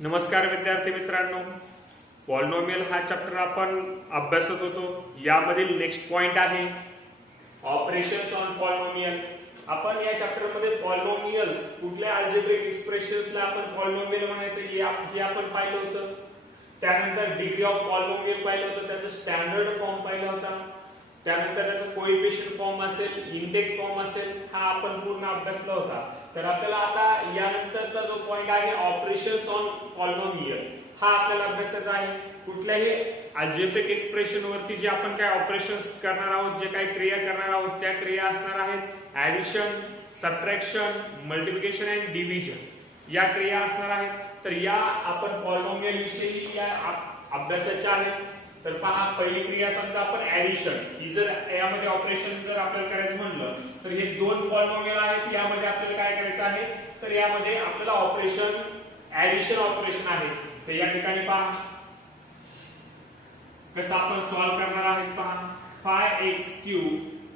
नमस्कार विद्यार्थी मित्रांनो, पॉलिनॉमियल हा चॅप्टर आपण अभ्यासत होतो. यामधील नेक्स्ट पॉइंट आहे ऑपरेशन्स ऑन पॉलिनॉमियल. आपण या चॅप्टर मध्ये पॉलिनॉमियल्स कुठल्या अल्जेब्रिक एक्सप्रेशन्सला आपण पॉलिनॉमियल म्हणायचं हे आपण पाहिलं होतं. त्यानंतर डिग्री ऑफ पॉलिनॉमियल पाहिलं होतं, त्याचा स्टँडर्ड फॉर्म पाहिला होता. त्यानंतर त्याचा कोएफिशिएंट फॉर्म असेल, इंडेक्स फॉर्म असेल, हा आपण पूर्ण अभ्यासला होता. तर आपल्याला आता यानंतरचा जो पॉइंट आहे ऑपरेशन्स ऑन पॉलिनॉमियल हा आपल्याला अभ्यासायचा आहे. कुठल्याही अल्जेब्रिक एक्सप्रेशन वरती जे आपण काय ऑपरेशन्स करणार आहोत, जे काही क्रिया करणार आहोत, त्या क्रिया असणार आहेत addition, subtraction, multiplication and division या क्रिया असणार आहेत. तर या आपण पॉलिनॉमियल विषयी या अभ्यासाच्या आहेत. तर पहा, पहिली क्रिया समजा आपण ऍडिशन ही जर यामध्ये ऑपरेशन जर आपल्याला करायचं म्हणलं तर हे दोन पॉलिनॉमियल आहेत. यामध्ये आपल्याला काय करायचं आहे, तर यामध्ये आपल्याला ऑपरेशन ऍडिशन ऑपरेशन आहे. तर या ठिकाणी पहा कसं आपण सॉल्व्ह करणार आहोत. पहा 5x³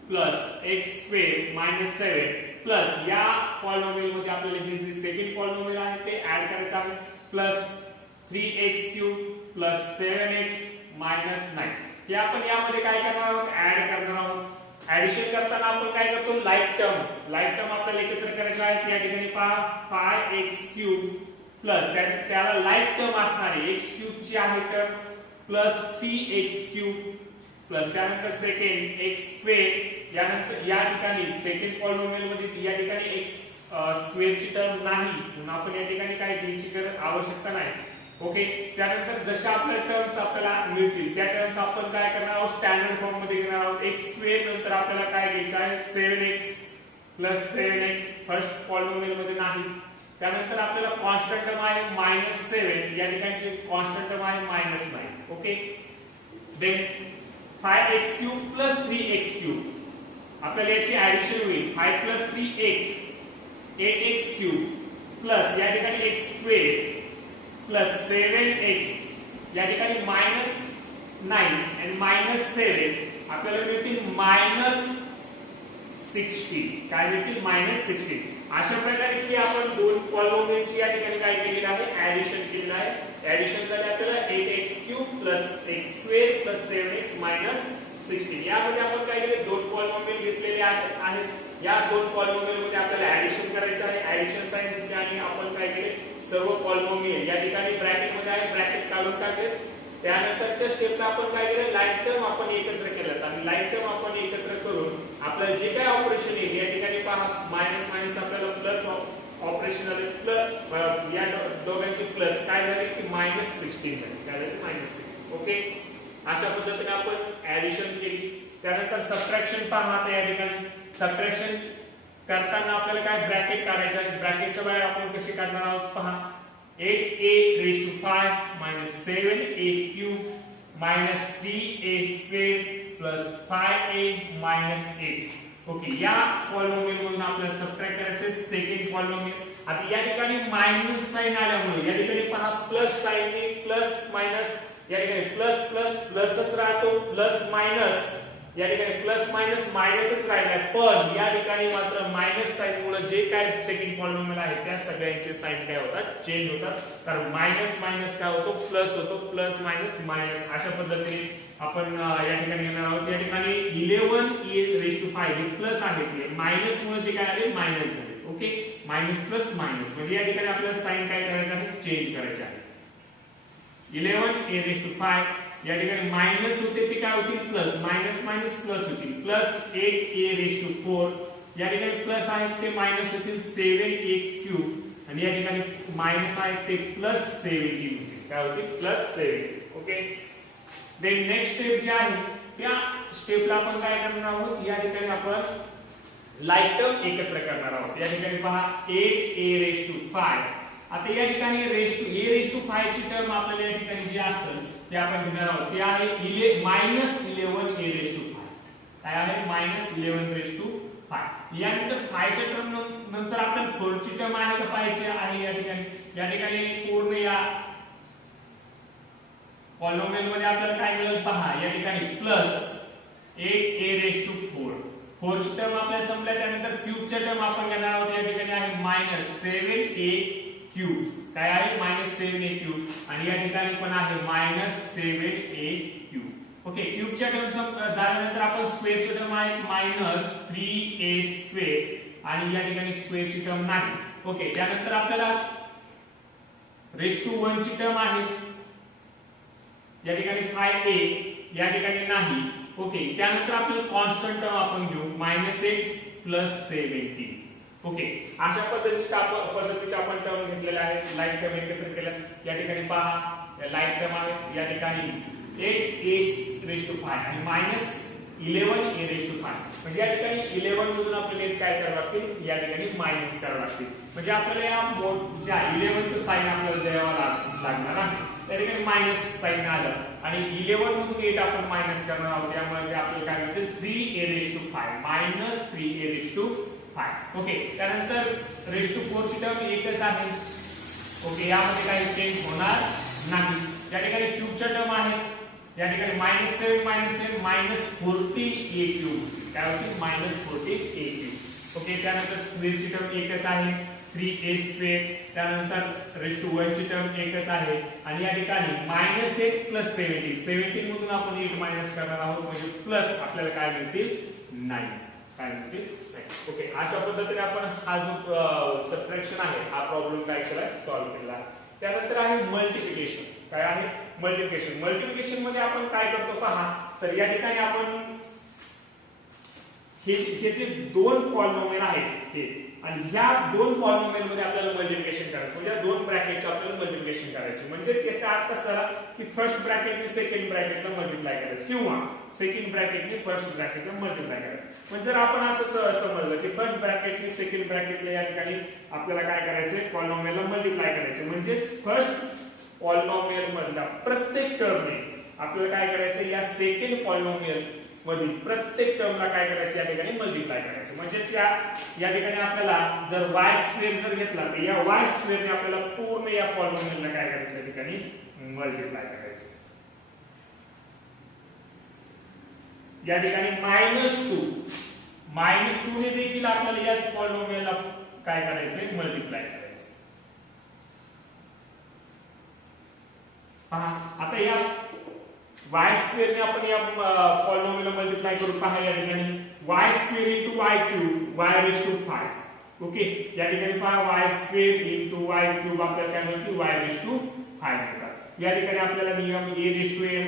plus x² minus 7 plus या पॉलिनॉमियल मध्ये आपल्याला हे जे सेकंड पॉलिनॉमियल आहे ते ऍड करायचं आहे plus 3x³ plus 7x minus 9 हे आपण यामध्ये काय करणार आहोत, ऍड करणार आहोत. ऍडिशन करताना आपण काय करतो, लाईक टर्म आपल्याला एकत्र करायचं आहे. या ठिकाणी पहा 5x³ प्लस त्याला लाईक टर्म असणार आहे x³ ची आहे टर्म प्लस 3x³ प्लस त्यानंतर सेकंड x² यानंतर या ठिकाणी सेकंड पॉलिनॉमियल मध्ये या ठिकाणी x² ची टर्म नाही म्हणून आपण या ठिकाणी काय घ्यायची आवश्यकता नाही. ओके, त्यानंतर जशा आपल्या टर्म्स आपल्याला मिळतील त्या टर्म्स आपण काय करणार आहोत, स्टँडर्ड फॉर्म मध्ये घेणार आहोत. x² नंतर आपल्याला काय घ्यायचं आहे 7x plus 7x first polynomial मध्ये नाही. त्यानंतर आपल्याला कॉन्स्टंट टर्म आहे -7 या ठिकाणची कॉन्स्टंट टर्म आहे -9. Okay, then 5x³ plus 3x³ आपल्याला याची ऍडिशन होईल. 5 प्लस 3 8x³ प्लस या ठिकाणी x² प्लस 7x या ठिकाणी -9 आणि -7 आपल्याला मिळतील -16. काय मिळतील -16. अशा प्रकारे की आपण दोन पॉलिनॉमियलची या ठिकाणी काय केलेलं आहे, ऍडिशन केलेलं आहे. ऍडिशन झाले आपल्याला 8x³ plus x² plus 7x minus 16. यामध्ये आपण काय केले, दोन पॉलिनॉमियल घेतलेले आहेत. या दोन पॉलिनॉमियल मध्ये आपल्याला ऍडिशन करायचं आहे. ऍडिशन साइन दिले आणि आपण काय केले, सर्व पॉलिनॉमियल या ठिकाणी ब्रॅकेट मध्ये आहे, ब्रॅकेट काढून टाकले. त्यानंतरच्या स्टेपला आपण काय केलं, लाईक टर्म आपण एकत्र केलं आणि लाईक टर्म आपण एकत्र करून आपल्याला जे काय ऑपरेशन येईल या ठिकाणी पहा मायनस मायनस आपल्याला प्लस ऑपरेशन आले. प्लस या दोघांची प्लस काय झाले की -16 झाले. काय झाले -16. ओके, अशा पद्धतीने आपण ऍडिशन केली. त्यानंतर सबट्रॅक्शन पहा. आता या ठिकाणी सबट्रॅक्शन करताना आपल्याला काय ब्रॅकेट काढायचे आहे. ब्रॅकेटच्या बाहेर आपण कसे काढणार आहोत पहा. 8a⁵ minus 7a³ minus 3a² plus 5a minus 8. Okay, या पॉलिनॉमियल मधून आपल्याला सबट्रॅक्ट करायचे सेकंड पॉलिनॉमियल. आता या ठिकाणी मायनस साइन आल्यामुळे या ठिकाणी पहा प्लस साइन प्लस मायनस या ठिकाणी प्लस प्लस प्लसच राहतो, प्लस मायनस या ठिकाणी प्लस मायनस मायनसच राहिलाय. पण या ठिकाणी मात्र मायनस साइन मुळे जे काय सेकंड पॉलिनॉमियल आहे त्या सगळ्यांचे साइन काय होतात, चेंज होतात. कारण मायनस मायनस काय होतो, प्लस होतो, प्लस मायनस मायनस. अशा पद्धतीने आपण या ठिकाणी घेणार आहोत. या ठिकाणी 11a⁵ हे प्लस आहे, मायनस मुळे ते काय आले, मायनस झाले. ओके, मायनस प्लस मायनस म्हणजे या ठिकाणी आपल्याला साइन काय करायचं आहे, चेंज करायचे आहे. 11a⁵ या ठिकाणी मायनस होते ते काय होतील, प्लस मायनस मायनस प्लस होतील. प्लस 8a⁴ या ठिकाणी प्लस आहेत ते मायनस होतील 7a³ आणि या ठिकाणी मायनस आहेत ते प्लस 17 होतील. काय होतील, plus 17. Okay, then next step जी आहे त्या स्टेपला आपण काय करणार आहोत, या ठिकाणी आपण लाईक टर्म एकत्र करणार आहोत. या ठिकाणी पहा 8a⁵. आता या ठिकाणी a⁵ ची टर्म आपल्याला या ठिकाणी जी असेल ते आपण घेणार आहोत. ते आहे -11a⁵. काय आहे, -11a⁵. यानंतर 5 च्या टर्म नंतर आपल्याला 4 ची टर्म आहे का पाहिजे आहे. या ठिकाणी पूर्ण या पॉलिनॉमियल मध्ये आपल्याला काय मिळेल पहा. या ठिकाणी प्लस 8a⁴. 4 ची टर्म आपल्याला संपल्या. त्यानंतर क्यूब च्या टर्म आपण घेणार आहोत. या ठिकाणी आहे -7a³ काय आहे -7a³ आणि या ठिकाणी पण आहे -7a³. ओके, क्यूबच्या टर्म्स झाल्यानंतर आपण स्क्वेअरची टर्म आहे -3a² आणि या ठिकाणी स्क्वेअरची टर्म नाही. ओके, त्यानंतर आपल्याला रेस टू 1 ची टर्म आहे या ठिकाणी 5a, या ठिकाणी नाही. ओके, त्यानंतर आपल्याला कॉन्स्टंट टर्म आपण घेऊ -8 + 17. ओके, अशा पद्धतीच्या आपण टर्म घेतलेल्या आहेत. लाईक टर्म एकत्र केल्या या ठिकाणी पहा, लाईक टर्म आहे या ठिकाणी 8a⁵ आणि -11a⁵. म्हणजे या ठिकाणी 11 मधून आपल्याला काय करावं लागतील, या ठिकाणी मायनस करावं लागतील. म्हणजे आपल्याला या 11चं साइन आपल्याला द्यावं लागणार आहे. त्या ठिकाणी मायनस साइन आलं आणि 11 मधून 8 आपण मायनस करणार आहोत. त्यामुळे ते आपल्याला काय मिळतील 3a⁵ -3a⁵. ओके, त्यानंतर रेस टू 4 ची टर्म एकच आहे. ओके, यामध्ये काही चेंज होणार नाही. या ठिकाणी क्यूबच्या टर्म आहे या ठिकाणी -7 -40a³. काय होती -40a³. ओके, त्यानंतर स्क्वेअरची टर्म एकच आहे 3a². त्यानंतर रेस टू 1 ची टर्म एकच आहे आणि या ठिकाणी -8 + 17 मधून आपण 8 मायनस करणार आहोत. म्हणजे प्लस आपल्याला काय मिळतील 9. काय मिळतील 9. ओके, अशा पद्धतीने आपण हा जो सबट्रॅक्शन आहे हा प्रॉब्लेम काय केला, सॉल्व्ह केला. त्यानंतर आहे मल्टिप्लिकेशन. काय आहे मल्टिप्लिकेशन मध्ये आपण काय करतो पहा. तर या ठिकाणी आपण हे जे दोन पॉलिनॉमियल आहेत हे आणि ह्या दोन पॉलिनॉमियल मध्ये आपल्याला मल्टिप्लिकेशन करायचं. म्हणजे दोन ब्रॅकेटचे आपल्याला मल्टिप्लिकेशन करायचे. म्हणजेच याचा अर्थ असा की फर्स्ट ब्रॅकेटने सेकंड ब्रॅकेटला मल्टिप्लाय करायचं किंवा सेकंड ब्रॅकेटने फर्स्ट ब्रॅकेटला मल्टिप्लाय करायचं. म्हणजे जर आपण असं समजलं की फर्स्ट ब्रॅकेटने सेकंड ब्रॅकेटला या ठिकाणी आपल्याला काय करायचंय, पॉलिनॉमियलला मल्टिप्लाय करायचं. म्हणजे फर्स्ट पॉलिनॉमियल मधल्या प्रत्येक टर्मने आपल्याला काय करायचं, या सेकंड पॉलिनॉमियल मधील प्रत्येक टर्मला काय करायचं, या ठिकाणी मल्टिप्लाय करायचं. म्हणजेच या ठिकाणी आपल्याला जर y² जर घेतला तर या y² ने आपल्याला पूर्ण या पॉलिनॉमियलला काय करायचं, या ठिकाणी मल्टिप्लाय करायचं. या ठिकाणी -2 ने देखील आपल्याला याच पॉलिनॉमियलला काय करायचंय, मल्टिप्लाय करायचं. पहा आता या y² ने आपण या पॉलिनॉमियलला मल्टिप्लाय करू. पहा या ठिकाणी y² * y³ y⁵. ओके, या ठिकाणी पहा y² * y³ आपल्याला काय मिळते, y⁵ मिळतात. या ठिकाणी आपल्याला नियम a⁴m * a⁴n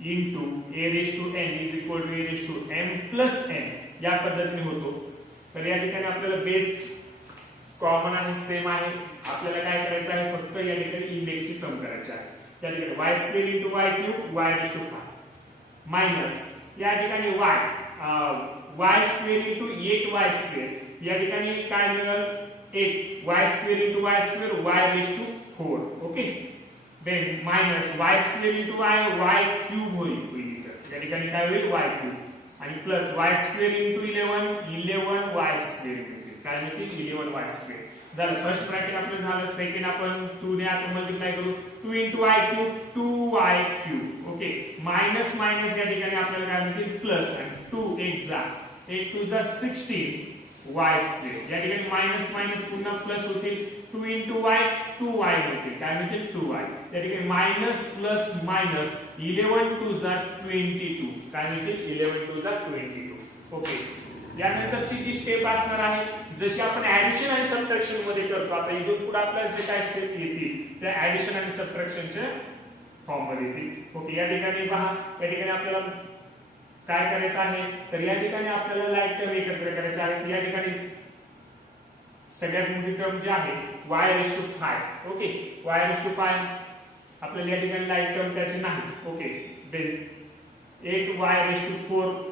= a⁴m+n या पद्धतीने होतो. तर या ठिकाणी आपल्याला बेस कॉमन आहे, सेम आहे. आपल्याला काय करायचं आहे, फक्त या ठिकाणी इंडेक्सची सम करायची आहे. या ठिकाणी y² * y³ y⁵ मायनस या ठिकाणी y² * 8y². या ठिकाणी काय मिळेल, 8y² * y² y⁴. Okay, then minus y² * y³ होईल. या ठिकाणी काय होईल, y³ आणि प्लस y² * 11y². काय मिळते, 11y². झालं फर्स्ट ब्रॅकेट आपलं झालं. सेकंड आपण 2 ने आता मल्टिप्लाय करू. 2 * y³ 2y³. Okay, minus minus या ठिकाणी आपल्याला काय मिळते, प्लस आणि 2 1 जा 16y². या ठिकाणी मायनस मायनस पुन्हा प्लस होतील. 2 * y 2y मिळते. काय मिळते, 2y. या ठिकाणी मायनस प्लस मायनस 11 2 जा 22. काय मिळते, 11 2 जा 22. ओके, यानंतरची जी स्टेप असणार आहे, जशी आपण ऍडिशन आणि सबट्रॅक्शन मध्ये करतो, आता इथून पुढे आपल्याला जे काय स्टेप येतील त्या ऍडिशन आणि सबट्रॅक्शनच्या फॉर्म मध्ये येतील. ओके, या ठिकाणी पहा, या ठिकाणी आपल्याला काय करायचं आहे, तर या ठिकाणी आपल्याला लाईक टर्म एकत्र करायचे आहे. या ठिकाणी सगळ्यात मोठी टर्म जी आहे y⁵. ओके, y⁵ आपल्याला या ठिकाणी लाईक टर्म त्याची नाही. Okay, then 8y⁴.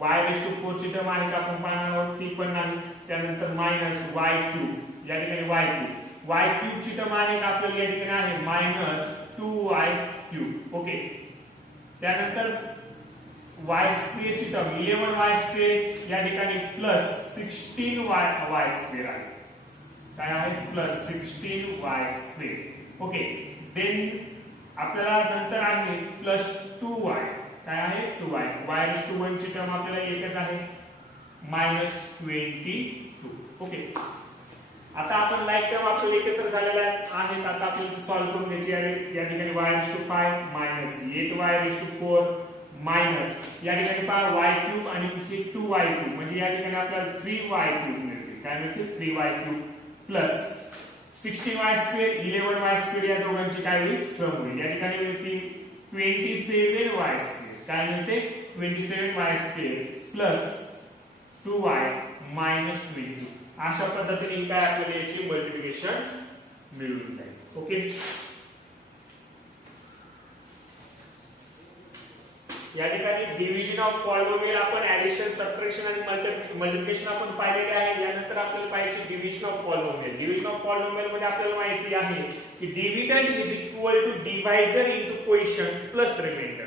y⁴ ची टर्म आहे का आपण पाहणार आहोत, ती पण नाही. त्यानंतर मायनस y³. या ठिकाणी y³ ची टर्म आहे का आपल्याला, या ठिकाणी आहे -2y³. ओके, त्यानंतर y² ची टर्म 11y². या ठिकाणी प्लस 16y² आहे. काय आहे, प्लस 16y². ओके, देन आपल्याला नंतर आहे प्लस 2y. काय आहे, 2y. y⁴ ची टर्म आपल्याला एकच आहे -22. ओके, आता आपण लाईक टर्म आपल्याला एकत्र झालेल्या आहेत. आता आपण सॉल्व्ह करून घ्यायची आहे. या ठिकाणी y5 मायनस 8y4 मायनस या ठिकाणी पहा y3 आणि हे 2y3 म्हणजे या ठिकाणी आपल्याला 3y3 मिळते. काय मिळते 3y3 प्लस 16y2 11y2 या दोघांची काय होईल सम होईल. या ठिकाणी मिळते 27y2 काय मिळते 27y2 प्लस 2y मायनस 20. अशा पद्धतीने काय आपल्याला याची मल्टिप्लिकेशन मिळून जाईल. ओके या ठिकाणी डिव्हिजन ऑफ पॉलिनोमियल आपण ऍडिशन सबट्रॅक्शन आणि मल्टिप्लिकेशन आपण पाहिलेले आहे. यानंतर आपल्याला पाहिजे division of polynomial. Division of polynomial मध्ये आपल्याला माहिती आहे की dividend is equal to divisor into coefficient plus remainder.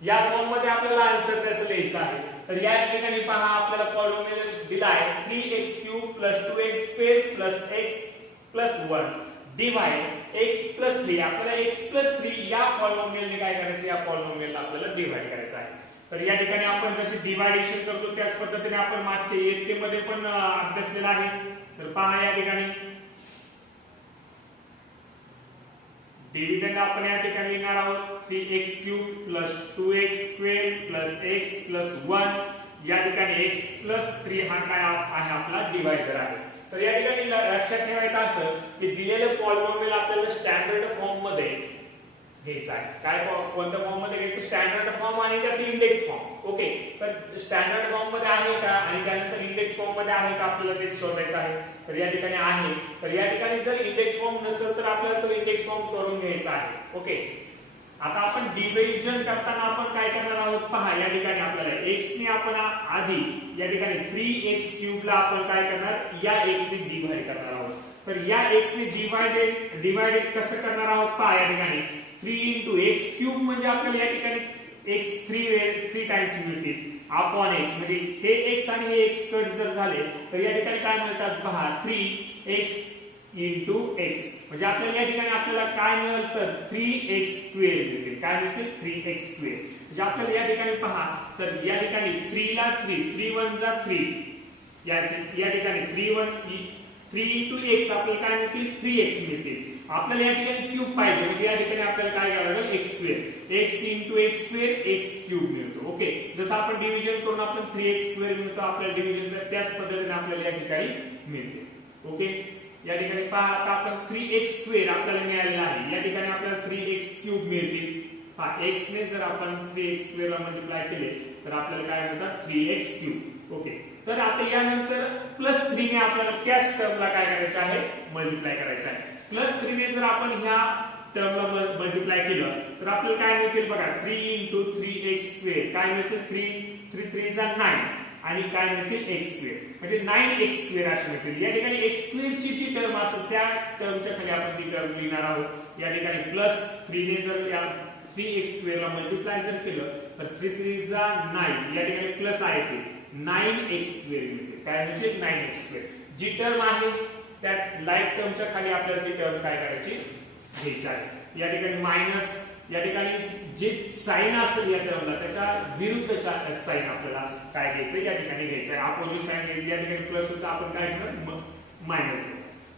या फॉर्म मध्ये आपल्याला आन्सर त्याचं लिहायचं आहे. तर या ठिकाणी पहा आपल्याला पॉलिनोमियल दिलाय 3x³ 2x² x 1 divide x 3. आपल्याला x 3 या पॉलिनोमियलने काय करायचं या पॉलिनोमियलला आपल्याला डिवाइड करायचं आहे. तर या ठिकाणी आपण जसे डिवायडेशन करतो त्याच पद्धतीने आपण मागच्या इयत्तेमध्ये पण अभ्यासलेला आहे. तर पहा या ठिकाणी डिव्हिडंड आपण या ठिकाणी लिहिणार आहोत 3x³ 2x² x 1. या ठिकाणी x 3 हा काय आहे आपला डिवायझर आहे. तर या ठिकाणी लक्षात ठेवायचं असं की दिलेले पॉलिनोमियल आपल्याला स्टँडर्ड फॉर्म मध्ये घ्यायचं आहे. काय कोणत्या फॉर्म मध्ये घ्यायचं स्टँडर्ड फॉर्म आणि त्याचे इंडेक्स फॉर्म. ओके तर स्टँडर्ड फॉर्म मध्ये आहे का आणि त्यानंतर इंडेक्स फॉर्म मध्ये आहे का आपल्याला ते शोधायचं आहे. तर या ठिकाणी आहे. तर या ठिकाणी जर इंडेक्स फॉर्म नसेल तर आपल्याला तो इंडेक्स फॉर्म करून घ्यायचा आहे. ओके आता आपण डिव्हिजन करताना आपण काय करणार आहोत पहा. या ठिकाणी आपल्याला x ने आपण आधी या ठिकाणी 3x³ ला आपण काय करणार या x ने डिवाइड करणार आहोत. तर या x ने डिवाइडेड कसं करणार आहोत पहा. या ठिकाणी 3 x³ म्हणजे आपल्याला या ठिकाणी x 3 टाइम्स मिळतील अपॉन x म्हणजे हे x आणि हे x कट जर झाले तर या ठिकाणी काय मिळतात पहा 3x x म्हणजे आपल्याला या ठिकाणी आपल्याला काय मिळेल तर 3x² मिळतील. काय मिळतील 3x². म्हणजे आपल्याला या ठिकाणी पहा तर या ठिकाणी 3 ला 3 1 जा 3 या ठिकाणी 3 x आपल्याला काय मिळतील 3x मिळतील. आपल्याला या ठिकाणी क्यूब पाहिजे म्हणजे या ठिकाणी आपल्याला काय करावं लागेल x² x मिळतो. ओके जसं आपण डिव्हिजन करून आपण 3x² मिळतो आपल्याला डिव्हिजन त्याच पद्धतीने आपल्याला या ठिकाणी मिळते. ओके या ठिकाणी पहा आता आपण 3x² आपल्याला मिळालेला आहे. या ठिकाणी आपल्याला 3x³ मिळतील. पहा x ने जर आपण 3x² ला मल्टिप्लाय केले तर आपल्याला काय मिळतात 3x³. ओके तर आता यानंतर +3 ने आपल्याला त्याच टर्मला काय करायचं आहे मल्टिप्लाय करायचं आहे. +3 ने जर आपण ह्या टर्मला मल्टिप्लाय केलं तर आपल्याला काय मिळतील बघा 3 × 3x² काय मिळतील 3 3 जा 9 आणि काय मिळतील x² म्हणजे 9x² असे मिळतील. या ठिकाणी x² ची जी टर्म असेल त्या टर्मच्या खाली आपण ती टर्म लिहिणार आहोत. या ठिकाणी +3 ने जर या 3x² ला मल्टिप्लाय जर केलं तर 3 3 जा 9 या ठिकाणी प्लस आहे ते 9x² मिळते. काय म्हणजे 9x². जी टर्म आहे त्या लाईक टर्मच्या खाली आपल्याला ती टर्म काय करायची घ्यायची आहे. या ठिकाणी मायनस या ठिकाणी जे साइन असेल या टर्मला त्याच्या विरुद्धच्या साइन आपल्याला काय घ्यायचं या ठिकाणी घ्यायचं आहे. अपोजिट साइन घ्यायची. या ठिकाणी प्लस होतं आपण काय घेणार मायनस.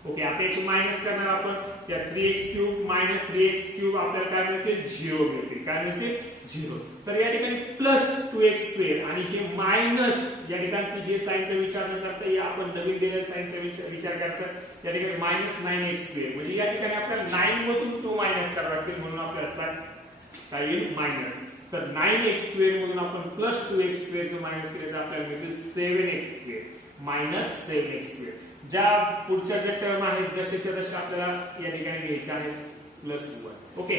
ओके आता याची मायनस करणार आपण. या 3x³ - 3x³ आपल्याला काय मिळते 0 मिळते. काय मिळते 0. तर या ठिकाणी +2x² आणि हे मायनस या ठिकाणी हे साइनचा विचार न करता या आपण नवीन दिलेल्या साइनचा विचार करायचा. या ठिकाणी -9x² म्हणजे या ठिकाणी आपल्याला 9 मधून तो मायनस करावा लागेल म्हणून आपल्याला काय येईल मायनस. तर 9x² मधून आपण +2x² जो मायनस केले तर आपल्याला मिळतील 7x² -7x². ज्या पुढच्या ज्या टर्म आहेत जसेच्या तसे आपल्याला या ठिकाणी घ्यायचे आहेत +1. ओके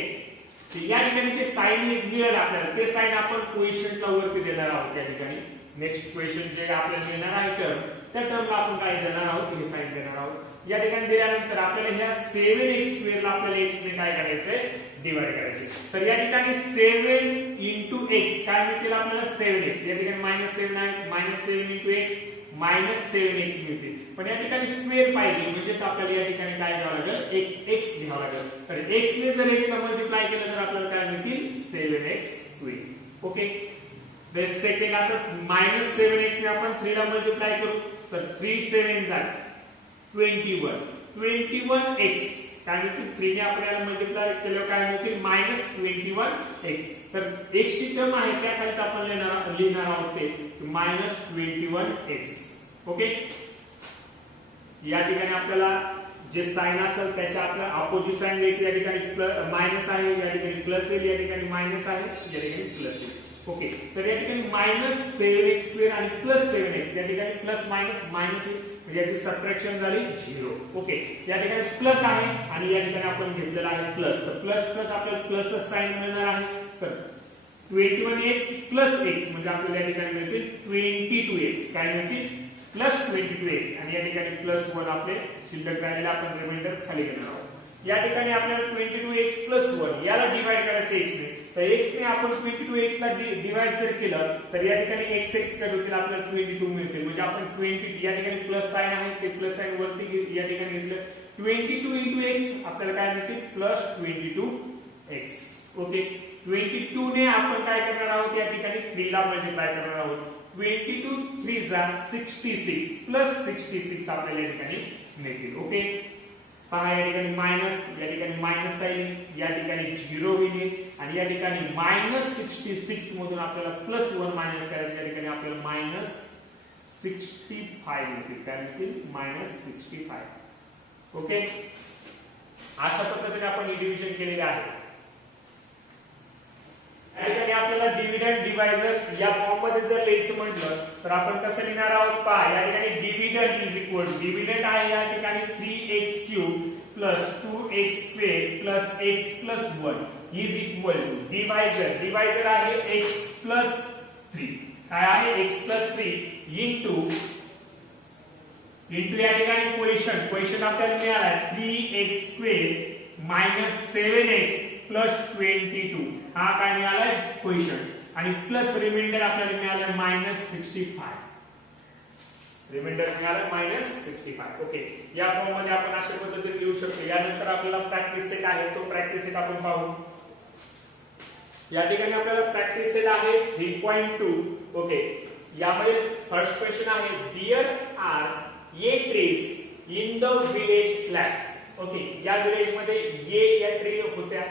या ठिकाणी जे साइन मिळेल आपल्याला ते साइन आपण कोएफिशिएंटला वरती देणार आहोत. या ठिकाणी नेक्स्ट क्वेश्चन जे आपल्याला मिळणार आहे टर्म त्या टर्मला आपण काय देणार आहोत हे साइन देणार आहोत. या ठिकाणी दिल्यानंतर आपल्याला ह्या 7x² ला आपल्याला x ने काय करायचंय डिवाइड करायचे. तर या ठिकाणी 7 × x काय मिळतील आपल्याला 7x. या ठिकाणी -7 आहे -7 × x -7x मिळते. पण या ठिकाणी स्क्वेअर पाहिजे म्हणजे आपल्याला या ठिकाणी काय घ्यावं लागेल एक x घ्यावा लागेल. तर x ने जर x ला मल्टिप्लाय केलं तर आपल्याला काय मिळतील 7x होईल. ओके देन सेकंड आता -7x ने आपण 3 ला मल्टिप्लाय करू तर 3 7 जा 21x काय मिळतील 3 ने आपण याला मल्टिप्लाय केल्यावर काय मिळतील -21x. तर x ची टर्म आहे त्या खालीच आपण लिहिणार आहोत ते -21x. ओके, या ठिकाणी आपल्याला जे साइन असेल त्याच्या आपल्या अपोजिट साइन द्यायचे. या ठिकाणी मायनस आहे, या ठिकाणी प्लस येईल, या ठिकाणी मायनस आहे, या ठिकाणी प्लस येईल. ओके, तर या ठिकाणी -7x² आणि +7x या ठिकाणी प्लस मायनस येईल, याची सबट्रॅक्शन झाली 0. ओके, या ठिकाणी प्लस आहे आणि या ठिकाणी आपण घेतलेला आहे प्लस. तर प्लस प्लस आपल्याला प्लसच साइन मिळणार आहे. तर 21x + x म्हणजे आपल्याला या ठिकाणी मिळतील 22x. काय मिळतील +22x आणि या ठिकाणी +1 आपले शिल्लक राहिलेले आपण रिमाइंडर खाली घेणार आहोत. या ठिकाणी आपल्याला 22x + 1 याला डिवाइड करायचं x ने. तर x ने आपण 22x ला डिवाइड जर केलं तर या ठिकाणी x कट होतील, आपल्याला 22 मिळतील. म्हणजे आपण 20 या ठिकाणी प्लस साइन आहे ते प्लस साइन वरती या ठिकाणी घेतलं 22 * x आपल्याला काय मिळतील +22x. ओके, 22 ने आपण काय करणार आहोत या ठिकाणी 3 ला मल्टिप्लाय करणार आहोत. 22 3 जा 66 +66 आपल्याला या ठिकाणी मिळतील. ओके, पहा या ठिकाणी मायनस, या ठिकाणी मायनस साइन, या ठिकाणी 0 होईल आणि या ठिकाणी -66 मधून आपल्याला +1 मायनस करायचं. या ठिकाणी आपल्याला -65 मिळतील. काय मिळतील -65. ओके, अशा पद्धतीने आपण ही डिव्हिजन केलेले आहे. यासाठी आपल्याला डिव्हिडंड डिवायझर या फॉर्म मध्ये जर लिहायचं म्हटलं तर आपण कसं लिहिणार आहोत पहा. या ठिकाणी डिव्हिडंड इज इक्वल डिव्हिडंड आहे या ठिकाणी 3x³ + 2x² + x + 1 is equal to divisor आहे x + 3. काय आहे x + 3 इंटू या ठिकाणी क्वेश्चन आपल्याला मिळाला आहे 3x² - 7x + 22. हा काय मिळालाय क्वेश्चन आणि प्लस रिमाइंडर आपल्याला मिळालं -65. रिमाइंडर मिळालं -65. ओके, या फॉर्म मध्ये आपण अशा पद्धतीने लिहू शकतो. यानंतर आपल्याला प्रॅक्टिस सेट आहे, तो प्रॅक्टिस सेट आपण पाहू. या ठिकाणी आपल्याला प्रॅक्टिस सेट आहे 3.2. ओके, यामध्ये फर्स्ट क्वेश्चन आहे there are 8 trees in the village flat. Okay, या विलेज मध्ये या ट्री होत्या.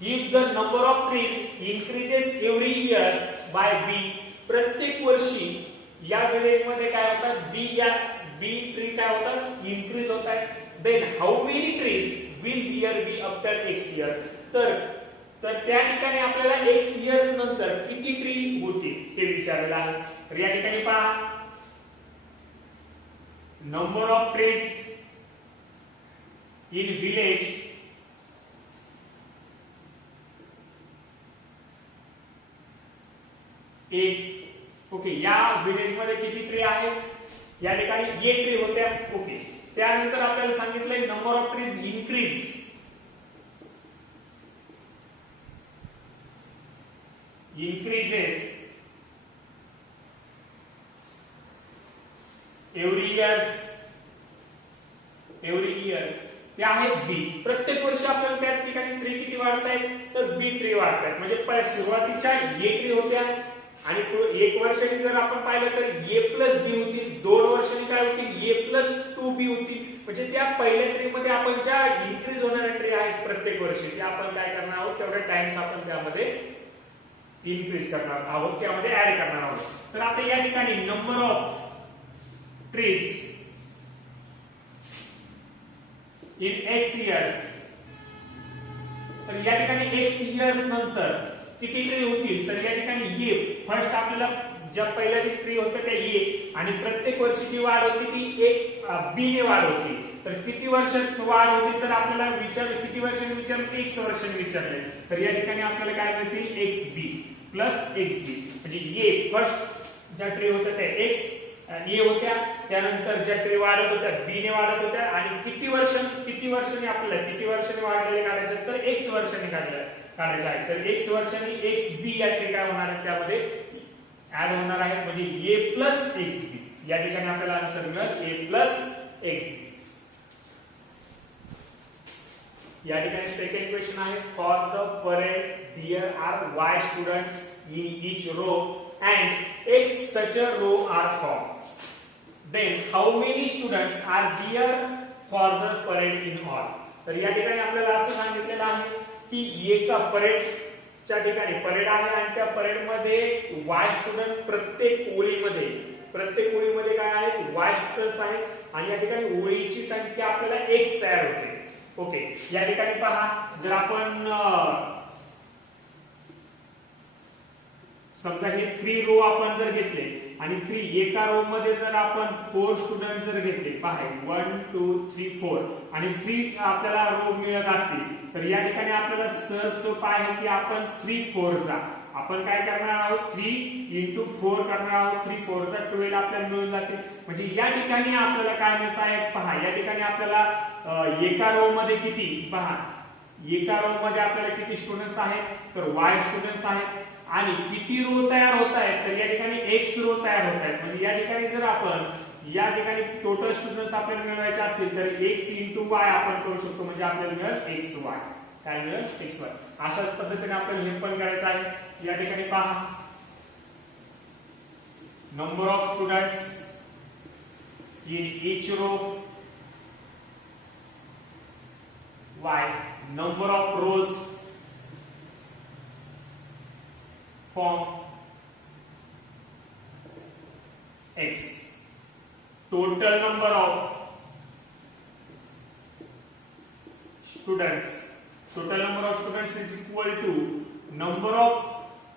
If the number of trees increases every year by b, प्रत्येक वर्षी या विलेज मध्ये काय होतात बी ट्री काय होतात इन्क्रीज होतात. Then how many trees will there be after x year. तर त्या ठिकाणी आपल्याला x इयर्स नंतर किती ट्री होतील ते विचारलेलं आहे. तर या ठिकाणी पहा number of trees in village एक. ओके, या विलेज मध्ये किती ट्री आहेत या ठिकाणी 8 ट्री होत्या. ओके, त्यानंतर आपल्याला सांगितलंय number of trees increase increases every year. ते आहे बी. प्रत्येक वर्षी आपल्याला त्या ठिकाणी ट्री किती वाढत आहेत तर बी ट्री वाढत आहेत. म्हणजे सुरुवातीच्या ए ट्री होत्या आणि 1 वर्षांनी जर आपण पाहिलं तर a + b होती. 2 वर्षांनी काय होती a + 2b होती. म्हणजे त्या पहिल्या ट्री मध्ये आपण ज्या इन्क्रीज होणाऱ्या ट्री आहेत प्रत्येक वर्षी त्या आपण काय करणार आहोत तेवढ्या टाइम्स आपण त्यामध्ये इन्क्रीज करणार आहोत, त्यामध्ये ऍड करणार आहोत. तर आता या ठिकाणी number of trees in x years. तर या ठिकाणी x years नंतर किती ट्री होतील तर या ठिकाणी ये फर्स्ट आपल्याला ज्या पहिल्या ट्री होतं त्या ये आणि प्रत्येक वर्षीची वाढ होती ती एक बी ने वाढ होती. तर किती वर्षात वाढ होती तर आपल्याला किती वर्षांनी विचारलं x वर्षांनी विचारले. तर या ठिकाणी आपल्याला काय मिळतील xb + xb. म्हणजे ये फर्स्ट ज्या ट्री होत्या त्या x ए होत्या, त्यानंतर ज्या ट्री वाढत होत्या बी ने वाढत होत्या आणि किती वर्षांनी आपल्याला किती वर्षांनी वाढलेले काढायचे तर x वर्षांनी काढायचे आहे. तर x वर्षांनी xb या ट्री काय होणार आहे त्यामध्ये ऍड होणार आहे. म्हणजे a + xb. या ठिकाणी आपल्याला आन्सर मिळेल a + xb. या ठिकाणी सेकंड क्वेश्चन आहे for the parade there are y students in each row and x such a row are formed. then how many students are there for the parade in all. तर या ठिकाणी आपल्याला असं सांगितलेलं आहे की एका परेडच्या ठिकाणी परेड आहे आणि त्या परेड मध्ये y स्टुडंट प्रत्येक ओळीमध्ये काय आहेत y स्टुडंट्स आहेत आणि या ठिकाणी ओळीची संख्या आपल्याला x तयार होते. ओके, या ठिकाणी पहा जर आपण समजा हे 3 रो आपण जर घेतले आणि 3 एका रो मध्ये जर आपण 4 स्टुडंट जर घेतले पहा 1 2 3 4 आणि 3 आपल्याला रो मिळत असतील तर या ठिकाणी आपल्याला सहज सोप आहे की आपण 3 4 चा आपण काय करणार आहोत 3 into 4 करणार आहोत. 3 4 चा 12 आपल्याला मिळून जाते. म्हणजे या ठिकाणी आपल्याला काय मिळत आहे पहा या ठिकाणी आपल्याला एका रो मध्ये किती पहा एका रो मध्ये आपल्याला किती स्टुडंट्स आहेत तर y स्टुडंट्स आहेत आणि किती रो तयार होत आहेत तर या ठिकाणी x रो तयार होत आहेत. म्हणजे या ठिकाणी जर आपण या ठिकाणी टोटल स्टुडंट्स आपल्याला मिळवायचे असतील तर x into y आपण करू शकतो. म्हणजे आपल्याला मिळेल xy. काय मिळेल xy. अशाच पद्धतीने आपल्याला हे पण करायचं आहे. या ठिकाणी पहा number of students in each row y, number of rows form x, total number of students is equal to number of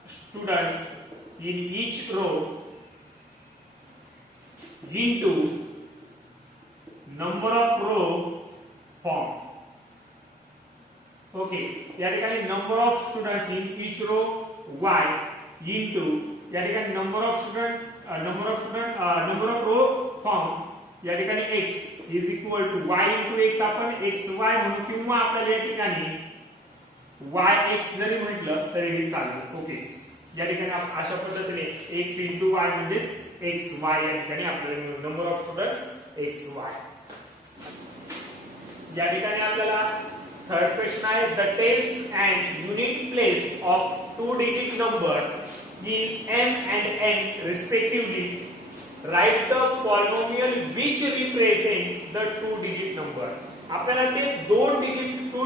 students in each row into number of row form. Okay, या ठिकाणी number of students in each row y into या ठिकाणी number of row form या ठिकाणी x is equal to y into x आपण xy म्हणू किंवा आपल्याला या ठिकाणी yx जरी म्हटलं तरी हे चालेल. ओके, या ठिकाणी अशा पद्धतीने x into y म्हणजे xy या ठिकाणी आपल्याला नंबर ऑफ स्टुडंट्स xy. या ठिकाणी आपल्याला थर्ड क्वेश्चन आहे the tens and unit place of 2 digit number in m and n respectively. Write the polynomial which represent the 2 digit number. आपल्याला ते 2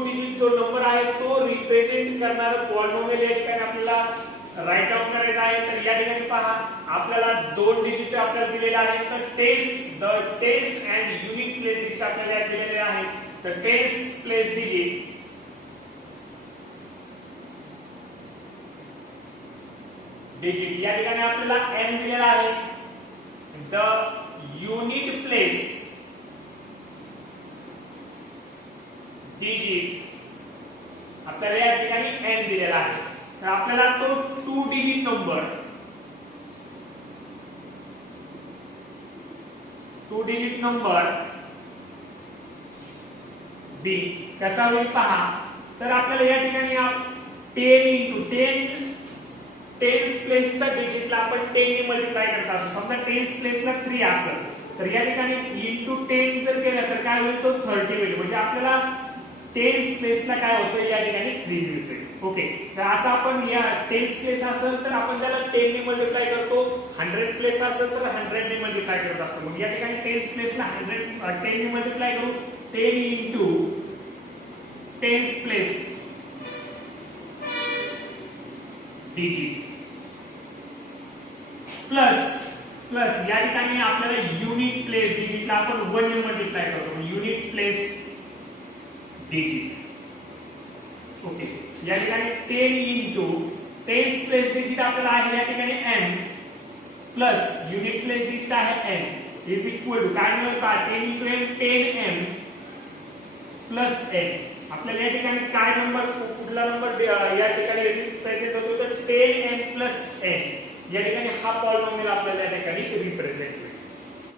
digit जो नंबर आहे तो रिप्रेझेंट करणारा पॉलिनोमियल या ठिकाणी आपल्याला राईट डाऊन करायचा आहे. तर या ठिकाणी पहा आपल्याला 2 डिजिट आपल्याला दिलेले आहेत. तर tens and unit place digit आपल्याला दिलेले आहेत. तर टेन्स प्लेस डिजिट या ठिकाणी आपल्याला n दिलेला आहे. द युनिट प्लेस डिजिट आपल्याला या ठिकाणी n दिलेला आहे. तर आपल्याला तो 2 डिजिट नंबर b कसा होईल पहा. तर आपल्याला या ठिकाणी 10 into 10 टेन्स प्लेसचा डिजिटला आपण 10 ने मल्टिप्लाय करत असतो. समजा टेन्स प्लेसला 3 असेल तर या ठिकाणी इंटू 10 जर केलं तर काय होईल तो 30 होईल. म्हणजे आपल्याला टेन्स प्लेसला काय होतं या ठिकाणी 3 मिळते. ओके, तर असं आपण या टेन्स प्लेस असेल तर आपण त्याला 10 ने मल्टिप्लाय करतो. 100 प्लेस असेल तर 100 ने मल्टिप्लाय करत असतो. मग या ठिकाणी टेन्स प्लेसला 10 ने मल्टिप्लाय करू. 10 into tense place digit plus या ठिकाणी आपल्याला युनिट प्लेस डिजिटला आपण 1 ने मल्टिप्लाय करतो. Unit place digit. ओके, या ठिकाणी 10 into टेन्स प्लेस डिजिट आपल्याला आहे या ठिकाणी m plus unit place digit आहे n इज इक्वल टू काय मिळेल का 10 into m 10m plus n. आपल्याला या ठिकाणी काय नंबर कुठला नंबर या ठिकाणी रिप्रेझेंट होतो तर 10n plus n या ठिकाणी हा पॉलिनोमियल आपल्याला या ठिकाणी रिप्रेझेंट होईल.